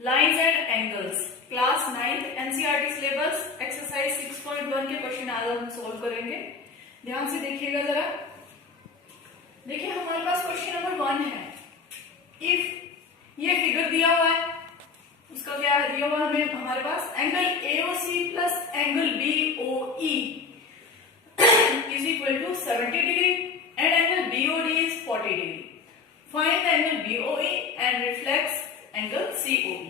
Lines and angles, class 9th NCERT syllabus exercise 6.1 के question आज हम सोल्व करेंगे। ध्यान से देखिएगा जरा। देखिए हमारे पास क्वेश्चन नंबर 1 है। इफ ये फिगर दिया हुआ है, उसका क्या है दिया हुआ हमें हमारे पास angle AOC plus angle BOE is equal to 70 degree and angle BOD is 40 degree. Find the angle BOE and reflex angle COE.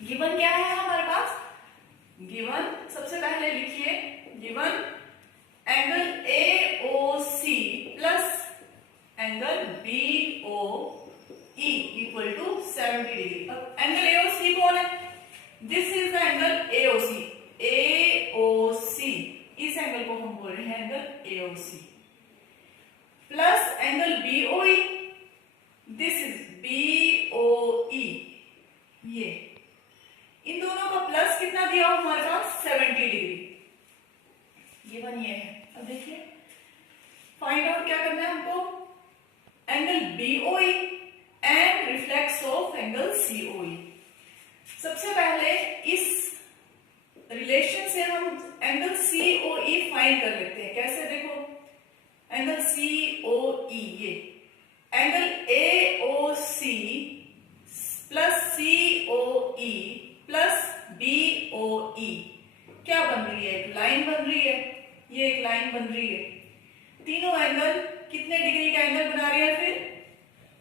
Given क्या है हमारे पास? गिवन सबसे पहले लिखिए, given angle AOC plus angle BOE equal to 70 degree. अब angle AOC कौन है? This is the angle AOC. AOC इस एंगल को हम बोल रहे हैं angle AOC plus angle BOE, this is BOE. ये इन दोनों का प्लस कितना दिया हमारे पास? 70 डिग्री। ये वन ये है। अब देखिए फाइंड आउट क्या करना है हमको? Angle BOE and reflex of angle COE. सबसे पहले इस रिलेशन से हम एंगल सीओई फाइंड कर लेते हैं। कैसे? देखो एंगल सीओई, ये angle AOC plus COE plus BOE क्या बन रही है? एक लाइन बन रही है। ये एक लाइन बन रही है। तीनों एंगल कितने डिग्री का एंगल बना रहे हैं? फिर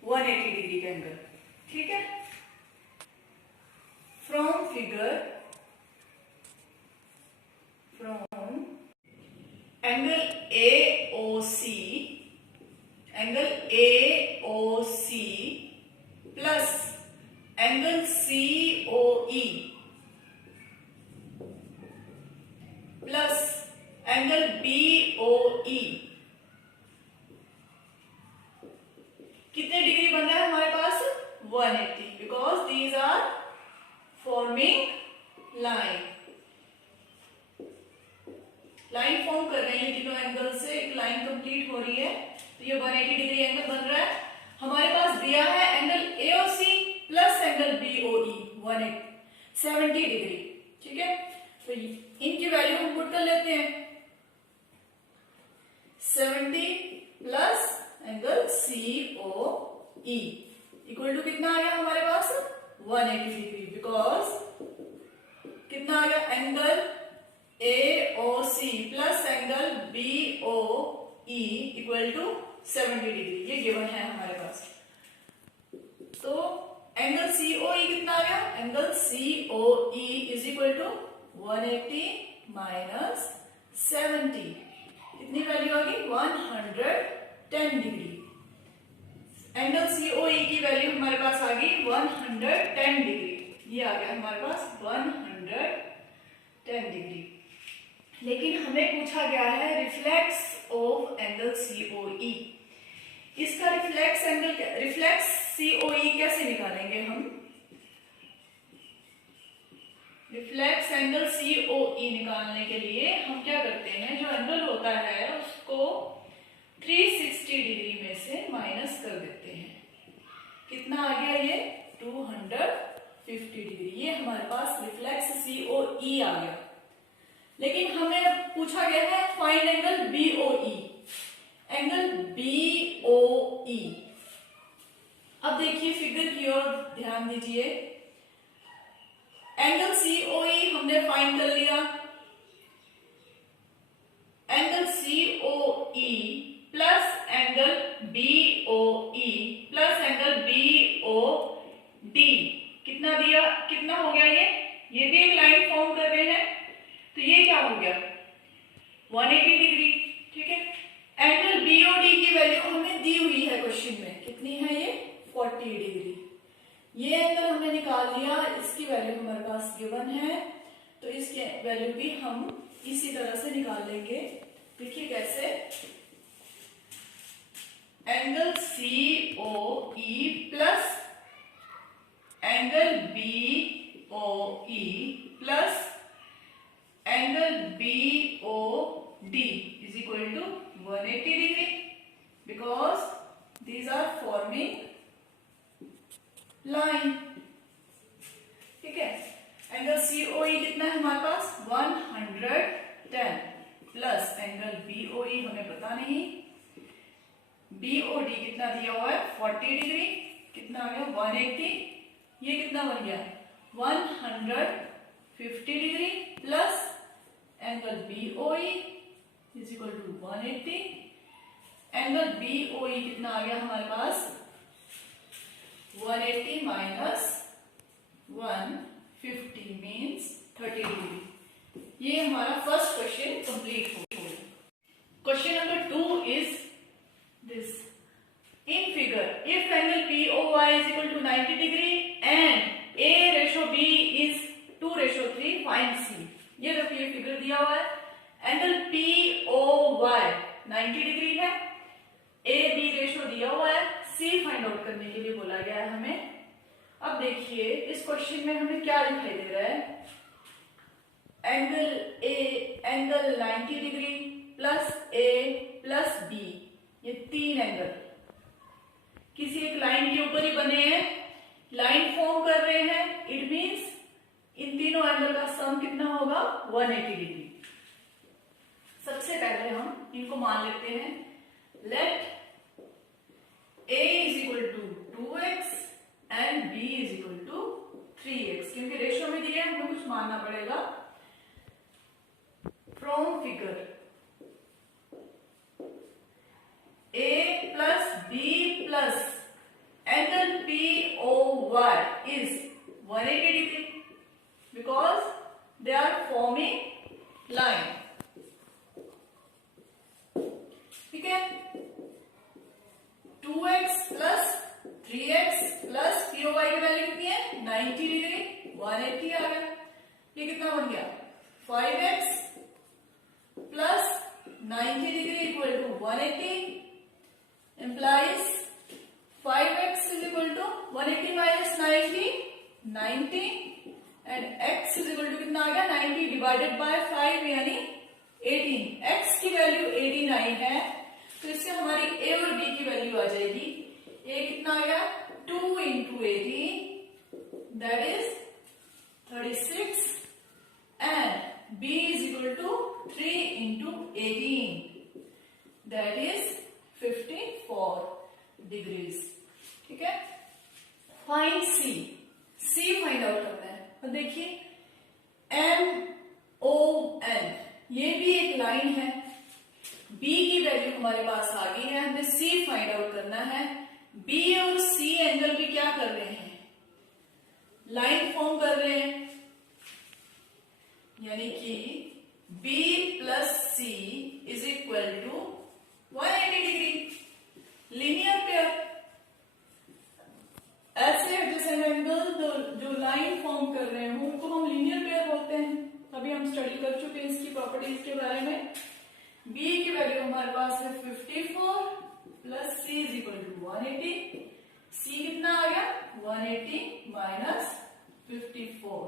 180 डिग्री का एंगल। ठीक है। From figure, from angle AOC, angle AOC plus angle COE plus angle BOE कितने डिग्री बन रहा है हमारे पास? 180, because these are forming line. Line form कर रहे हैं तीनों एंगल से, एक लाइन कंप्लीट हो रही है। तो ये 180 डिग्री एंगल बन रहा है। हमारे पास दिया है angle AOC plus angle BOE 170 degree. ठीक है। तो इनकी वैल्यू हम पुट कर लेते हैं। 70 plus angle COE equal to कितना आ गया हमारे पास? 180 डिग्री। बिकॉज कितना आ गया? Angle AOC plus angle BOE equal to 70 degree. ये गिवन है हमारे पास। तो एंगल सीओई कितना आ गया? Angle COE is equal to 180 minus 70। कितनी वैल्यू आ गई? 110 डिग्री। एंगल सीओई की वैल्यू हमारे पास आ गई 110 डिग्री। ये आ गया हमारे पास 110 डिग्री। लेकिन हमें पूछा गया है रिफ्लेक्स ऑफ एंगल सीओई। इसका रिफ्लेक्स एंगल, रिफ्लेक्स सीओई कैसे निकालेंगे हम? रिफ्लेक्स एंगल सीओई निकालने के लिए हम क्या करते हैं? जो एंगल होता है उसको 360 डिग्री में से माइनस कर देते हैं। कितना आ गया? ये 250 डिग्री। ये हमारे पास रिफ्लेक्स सीओई आ गया। लेकिन हमें पूछा गया है find angle BOE. Angle BOE, अब देखिए फिगर की ओर ध्यान दीजिए। एंगल सीओई हमने फाइंड कर लिया। Angle COE plus angle BOE plus angle BOD कितना दिया? कितना हो गया? ये भी एक लाइन फॉर्म कर रहे हैं। तो ये क्या हो गया? 180 डिग्री। ठीक है। एंगल बीओडी की वैल्यू हमें दी हुई है क्वेश्चन में। कितनी है ये? 40 डिग्री। ये एंगल हमने निकाल लिया। इसकी वैल्यू हमारे पास गिवन है, तो इसके वैल्यू भी हम इसी तरह से निकाल लेंगे। देखिए कैसे? Angle COE plus angle BOE plus angle BOD is equal to 180 degree because these are forming line. 40 degree, कितना आ गया 180, ये कितना बन गया 150 degree plus angle BOE is equal to 180, angle BOE कितना आ गया हमारे पास 180 माइनस 150 मीन्स 30 डिग्री। ये हमारा फर्स्ट क्वेश्चन कंप्लीट हो गया। Question number 2 is this, in figure if angle POY is equal to 90 degree and A/B is 2/3 find C। ये देखिए फिगर दिया हुआ है, एंगल POY 90 डिग्री है, AB रेशो दिया हुआ है, C फाइंड आउट करने के लिए बोला गया है हमें। अब देखिए इस क्वेश्चन में हमें क्या दिखाई दे रहा है, angle 90 degree plus A plus B, ये तीन एंगल किसी एक लाइन के ऊपर ही बने हैं, लाइन फॉर्म कर रहे हैं, इट मींस इन तीनों एंगल का सम कितना होगा 180 डिग्री। सबसे पहले हम इनको मान लेते हैं, let A is equal to 2x and B is equal to 3x, क्योंकि रेशियो में दिया है हमें कुछ मानना पड़ेगा। From figure A plus B plus angle POY is 180 degree because they are forming line। ठीक है, 2x plus 3x plus POY की वैल्यू कितनी है 90 डिग्री, 180 आ गया। ये कितना बन गया 5x plus 90 degree equal to 180 implies 5x is equal to 180 minus 90 and x is equal to कितना आ गया 90 divided by 5 यानी 18। x की वैल्यू 89 है, तो इससे हमारी a और b की वैल्यू आ जाएगी। a कितना आ गया 2 into 80 that is 36 and b is equal to 3 into 18 that is 54 degrees. ठीक है, find C, C find out करना है। तो देखिए MON ये भी एक लाइन है, B की वैल्यू हमारे पास आ गई है, हमें C फाइंड आउट करना है। B और C एंगल भी क्या कर रहे हैं, लाइन फॉर्म कर रहे हैं, यानी कि B plus C is equal to 180 degree, linear pair. ऐसे एडजेसेंट एंगल जो लाइन फॉर्म कर रहे हैं उनको हम लीनियर पेयर बोलते हैं। अभी हम स्टडी कर चुके हैं इसकी प्रॉपर्टीज के बारे में। B की वैल्यू हमारे पास है 54 plus C is equal to 180। C कितना आ गया 180 माइनस 54,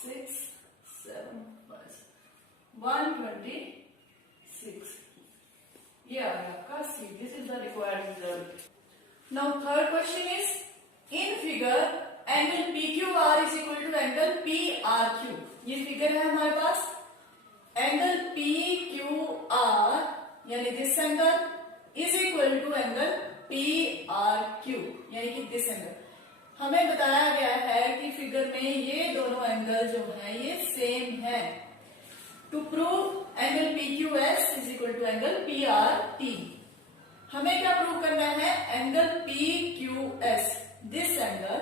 6 7 5 126, ये आ गया आपका C। This is the required result. Now third question is, in figure angle PQR is equal to angle PRQ। ये फिगर है हमारे पास, एंगल PQR यानी this angle is equal to angle PRQ यानी कि दिस एंगल। हमें बताया गया है कि फिगर में ये दोनों एंगल जो है ये सेम है। To prove angle PQS is equal to angle PRT, हमें क्या प्रूव करना है, angle PQS this angle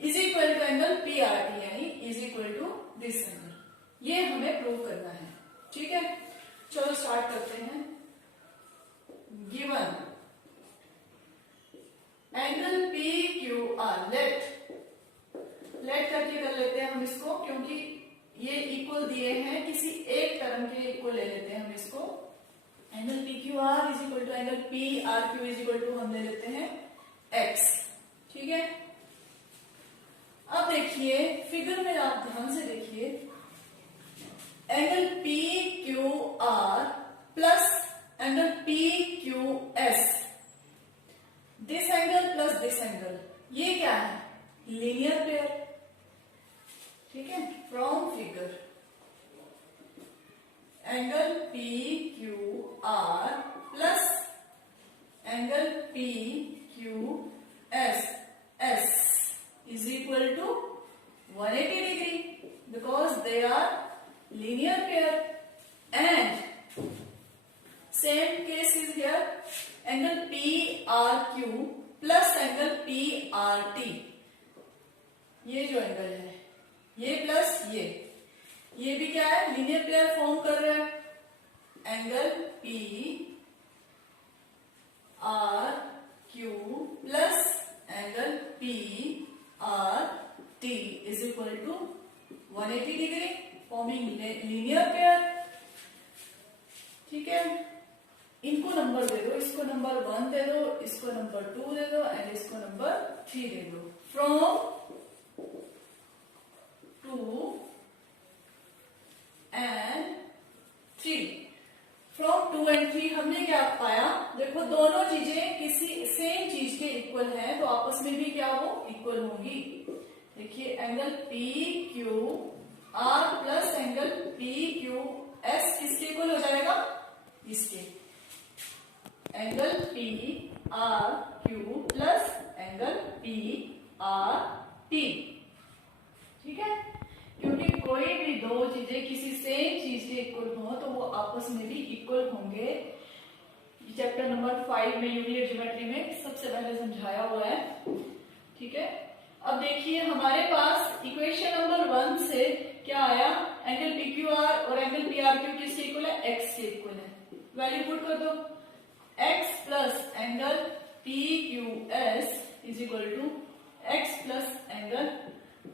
is equal to angle PRT यानी is equal to this angle, ये हमें प्रूव करना है। ठीक है, चलो स्टार्ट करते हैं। गिवन एंगल PQR, लेट करके कर लेते हैं हम इसको, क्योंकि ये इक्वल दिए हैं, किसी एक टर्म के इक्वल ले लेते हैं हम इसको। Angle PQR is equal to angle PRQ is equal to हम ले लेते हैं x। ठीक है, अब देखिए फिगर में आप ध्यान से देखिए, angle PQR plus angle PQS, this angle plus this angle, ये क्या है लीनियर पेयर। ठीक है, from figure angle PQR plus angle PQS equal to 180 degree because they are linear pair. And same case is here, angle PRQ plus angle PRT. ये जो angle है, ये plus ये भी क्या है, लीनियर पेयर फॉर्म कर रहा है. Angle PRQ plus angle PRT is equal to 180 degree, forming linear pair. ठीक है, इनको नंबर दे दो, इसको नंबर 1 दे दो, इसको नंबर 2 दे दो एंड इसको नंबर 3 दे दो. From 2 and 3. फ्रॉम 2 and 3 हमने क्या पाया, देखो दोनों चीजें किसी सेम चीज के इक्वल है तो आपस में भी क्या हो, इक्वल होंगी. देखिए angle PQR plus angle PQS किसके इक्वल हो जाएगा, इसके. Angle PRQ plus angle PRT. ठीक है, क्योंकि कोई भी दो चीजें किसी सेम चीज के इक्वल हो तो वो आपस में भी इक्वल होंगे. चैप्टर नंबर 5 में यूनिट ज्योमेट्री में सबसे पहले समझाया हुआ है. ठीक है, अब देखिए हमारे पास इक्वेशन नंबर 1 से क्या आया, एंगल PQR और एंगल PRQ किसके इक्वल है, x के इक्वल है. वैल्यू पुट कर दो, x plus angle PQS is equal to x plus angle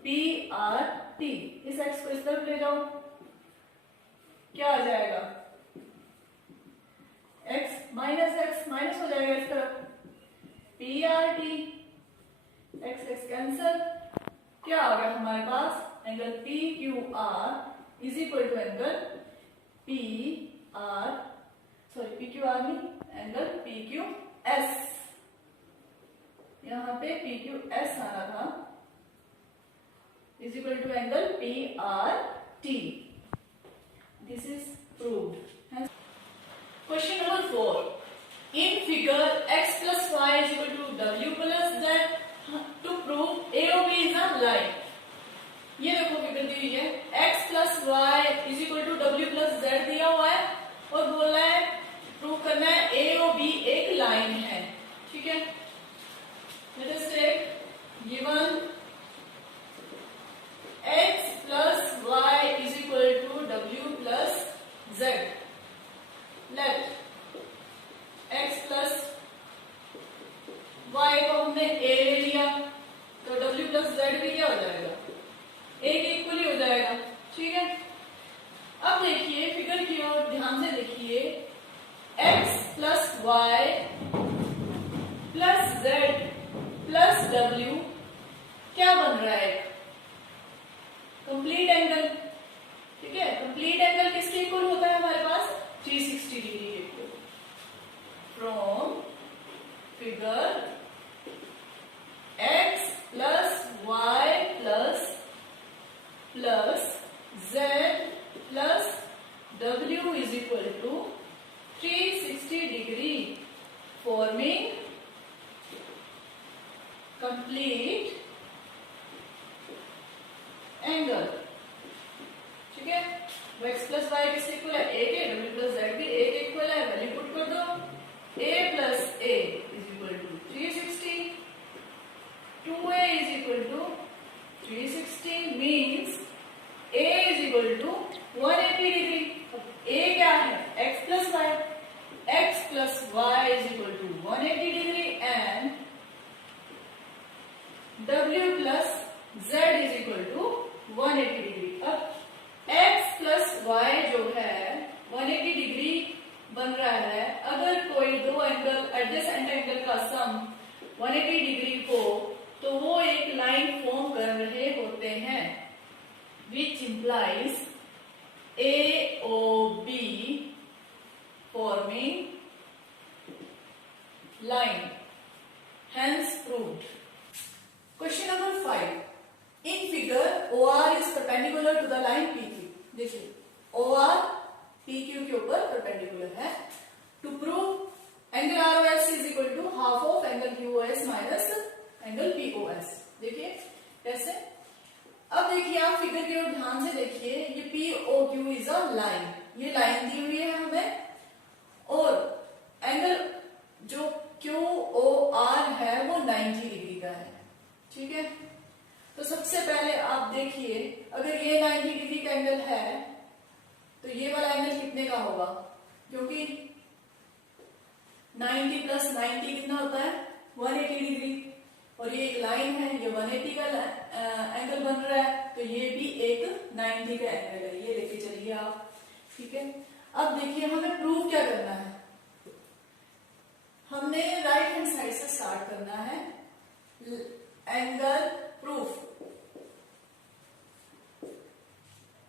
PRT. इस x को इस तरफ ले जाओ, क्या आ जाएगा, x माइनस हो जाएगा इस तरफ, PRT. x कैंसल, क्या आ गया हमारे पास, angle PQR is equal to angle PQR नहीं, एंगल PQS. यहां पे PQS आना था, is equal to angle PRT. This is proved. Question number 4. In figure x plus y is equal to w plus z. To prove AOB is a line. ये देखो figure दी हुई है, x plus y is equal to w plus z दिया हुआ है और बोल रहा है प्रूव करना है AOB एक लाइन है. ठीक है, let us take given x plus y is equal to w plus z. Let x plus y को हमने a ले लिया तो w plus z भी क्या हो जाएगा, a के इक्वल ही हो जाएगा. ठीक है, अब देखिए फिगर की ओर ध्यान से देखिए, x plus y plus z plus w क्या बन रहा है, कंप्लीट एंगल. ठीक है, कंप्लीट एंगल किसके इक्वल होता है हमारे पास, 360 डिग्री के equal. From figure x plus y plus z plus w is equal to 360 degree, forming complete angle. ठीक है, x प्लस वाई किसके इक्वल है, a के, w प्लस z भी a के इक्वल है. वैल्यू पुट कर दो, a plus a is equal to 360, 2a is equal to 360 means a is equal to 180 degree. a क्या है, x plus y is equal to 180 degree and w plus z is equal to 180 degree. अब x plus y जो है 180 degree बन रहा है. अगर कोई दो एंगल एडजेसेंट एंगल का सम 180 डिग्री हो तो वो एक लाइन फॉर्म कर रहे होते हैं, which implies AOB forming line, hence proved. Question number 5. In figure OR is perpendicular to the line PQ. देखिए OR PQ के ऊपर perpendicular है. To prove angle ROS is equal to half of angle QOS minus angle POS. देखिए कैसे? अब देखिए आप figure की ओर ध्यान से देखिए, ये P O Q is a line, ये लाइन दी हुई है हमें, और एंगल जो क्यू ओ आर है वो 90 डिग्री का है, ठीक है। तो सबसे पहले आप देखिए, अगर ये 90 डिग्री का एंगल है तो ये वाला एंगल कितने का होगा, क्योंकि 90 प्लस 90 कितना होता है 180 डिग्री, और ये एक लाइन है, ये 180 का एंगल बन रहा है, तो ये भी एक 90 का एंगल है, ये लेके चलिए आप, ठीक है। अब देखिए हमें प्रूव क्या करना है, हमने राइट हैंड साइड से स्टार्ट करना है, एंगल प्रूफ।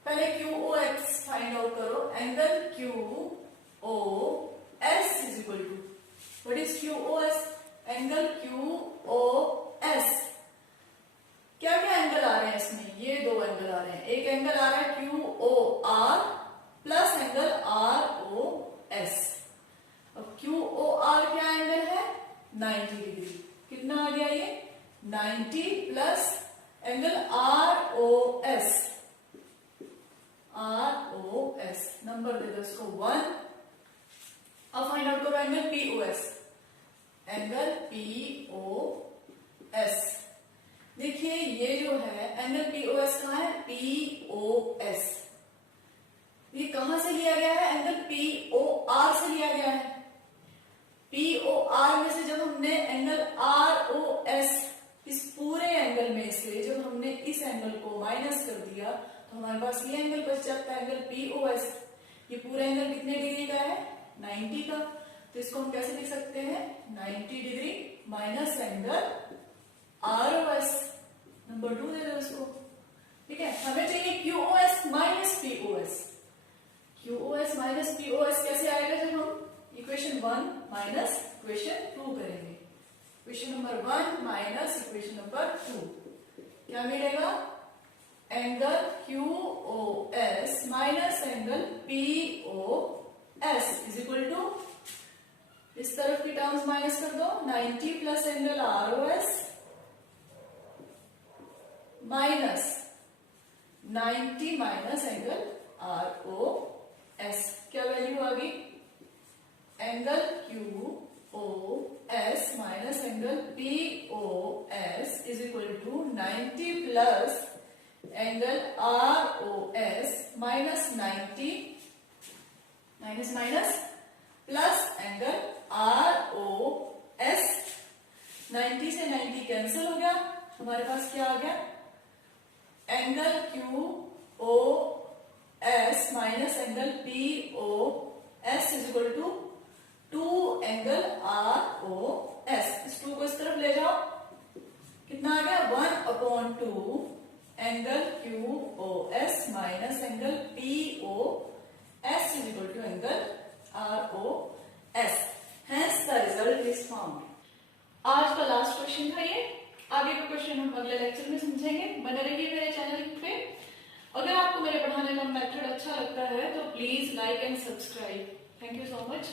पहले Q O X find out करो, angle Q O S is equal to, what is Q O S, angle Q O S. क्या क्या एंगल आ रहे हैं इसमें, ये दो एंगल आ रहे हैं, एक एंगल आ रहा है Q O R plus angle R O S. अब क्यू ओ आर क्या एंगल है 90 डिग्री, कितना आ गया ये 90 plus angle R O S, R O S number दे दो इसको 1। अब फाइंड आउट करो angle P O S, angle P O S. देखिए ये जो है एंगल पी ओ एस कहाँ है, पी ओ एस, ये कहां से लिया गया है, एंगल पी ओ आर से लिया गया है। पी ओ आर में से जब हमने एंगल आर ओ एस, इस पूरे एंगल में से जब हमने इस एंगल को माइनस कर दिया तो हमारे पास ये एंगल बच जाता है, एंगल पी ओ एस। ये पूरा एंगल कितने डिग्री का है 90 का, तो इसको हम कैसे लिख सकते हैं 90 degree minus angle R O S, number 2 दे दो इसको, ठीक है। हमें चाहिए Q O S minus P O S, Q O S minus P O S कैसे आएगा, जब हम इक्वेशन 1 माइनस इक्वेशन 2 करेंगे, equation number 1 minus equation number 2, क्या मिलेगा, angle Q O S minus angle P O S is equal to, इस तरफ की टर्म्स माइनस कर दो, 90 plus angle R O S minus 90 minus angle R O S, क्या value आ गई, angle Q O S minus angle P O S is equal to 90 plus angle R O S minus 90 minus minus plus angle R O S, 90 से 90 cancel हो गया, हमारे पास क्या आ गया, angle Q O S minus angle P O S is equal to 2 angle R O S. इस 2 को इस तरफ ले जाओ, कितना आ गया 1/2 angle Q O S minus angle P O S is equal to angle R O S, hence the result is found. आज का लास्ट क्वेश्चन था ये, आगे का क्वेश्चन हम अगले लेक्चर में समझेंगे। बने रहिए मेरे चैनल पे। अगर आपको मेरे पढ़ाने का मेथड अच्छा लगता है तो please like and subscribe. Thank you so much.